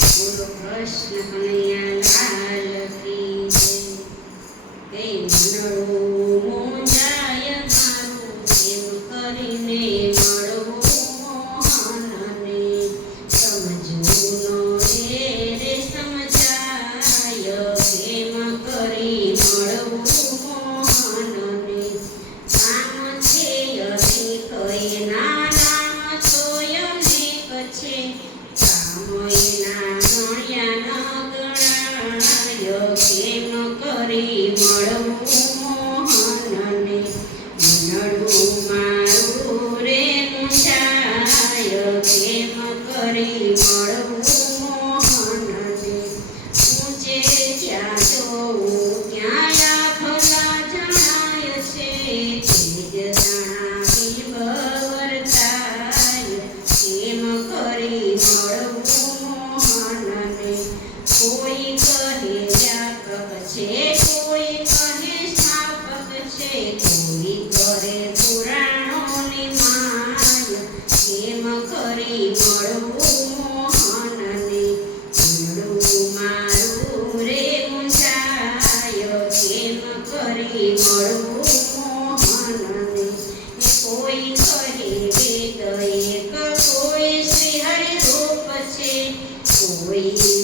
બોલો કૃષ્ણ કનૈયા લાલ કી જય. હે મનડું મૂંઝાય મારું, કેમ કરીને મળવું મોહનને, સમજવું નો રે સમજાય, કેમ કરી મળવું મોહનને. કામ છે અનેક એના નામ તોય અનેક છે, કામ એના ગણ્યા ન ગણાય, કેમ કરી મળવું મોહનને. મનડું મારું રે મૂંઝાય, કેમ કરી મળવું મોહનને. ઊંચે જ્યાં જોઉં ત્યાં ભલા જણાય છે, તેજ જણાવી વર્તાય, કેમ કરી મળવું મોહનને. કોઈ કહે વ્યાપક છે, કોઈ કહે સ્થાપક છે, કોઈ કરે પુરાણોની માય, કેમ કરી મળવું મોહનને. મનડું મારું રે મૂંઝાય, કેમ કરી મળવું મોહનને. કોઈ કહે વેદ એક, કોઈ શ્રી હરિ રૂપ છે, કોઈ